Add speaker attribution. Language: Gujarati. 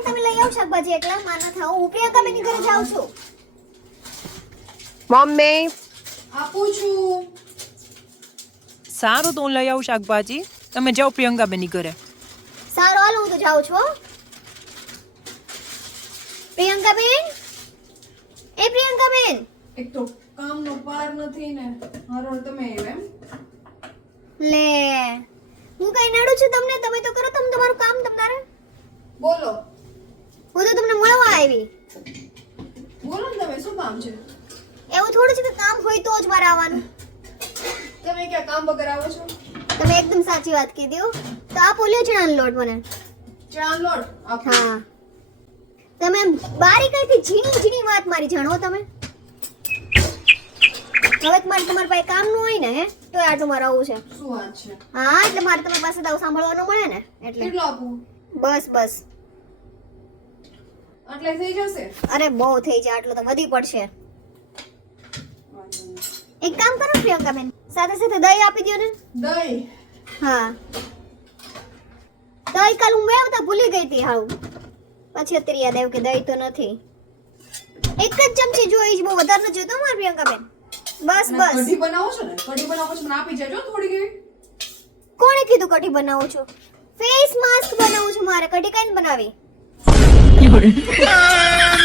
Speaker 1: તમે લઈ આવો શાકભાજી એકલા માં ન થાવ હું પ્રિયંકા બેની ઘરે જાઉં છું
Speaker 2: મમ્મી
Speaker 3: આપું છું.
Speaker 4: સારું તો હું લઈ આવું શાકભાજી. તમે જાઓ પ્રિયંકાબેનની ઘરે.
Speaker 1: સારું હાલો હું તો જાઉં છું હો. પ્રિયંકા બેન એ પ્રિયંકા બેન
Speaker 3: એક તો કામનો પાર નથી ને હરોળ તમે આવ્યા એમ.
Speaker 1: લે હું કઈ નડું છું તમને તમે તો કરો તમે તમારું કામ તમારે
Speaker 3: બોલો
Speaker 1: હું તો તમને મળવા આવી
Speaker 3: બોલો ને તમે શું કામ છે?
Speaker 1: એવું થોડું છે કે કામ હોય તો જ મારે આવવાનું
Speaker 3: તમે ક્યાં કામ વગર આવો છો?
Speaker 1: તમે એકદમ સાચી વાત કીધી હો તો આપો લ્યો ચણાનો લોટ મને
Speaker 3: ચણા લોટ આપો.
Speaker 1: હા તમે બારીકાઈથી ઝીણી ઝીણી વાત મારી જાણો તમે હવે તમારે તમારા પાસે કામ નું હોય ને હે તો આટલું મારે આવું છે
Speaker 3: શું વાત છે?
Speaker 1: હા એટલે મારે તમારી પાસે દાવ સાંભળવાનું મળે ને એટલે
Speaker 3: કેટલું આપું?
Speaker 1: બસ બસ
Speaker 3: આટલે થઈ જશે?
Speaker 1: અરે બહુ થઈ જાય આટલું તો વધી પડશે એક કામ કરો પ્રિયંકા બેન સાથે સાથે દહીં આપી દો ને
Speaker 3: દહીં
Speaker 1: હા દહીં કાલ હું મેળવતા ભૂલી ગઈ હતી હાવ પછી અત્યારે યાદ આવ્યું કે દહીં તો નથી એક જ ચમચી જોઈશ બહુ વધારે ન જોઈતો માર પ્રિયંકા બેન બસ
Speaker 3: અને
Speaker 1: બસ
Speaker 3: કઢી બનાવો છો ને? કઢી બનાવો પછી મને આપી જજો થોડી ઘણી.
Speaker 1: કોણે કીધું કઢી બનાવું છું ફેસ માસ્ક બનાવું છું મારે કઢી કઈ બનાવી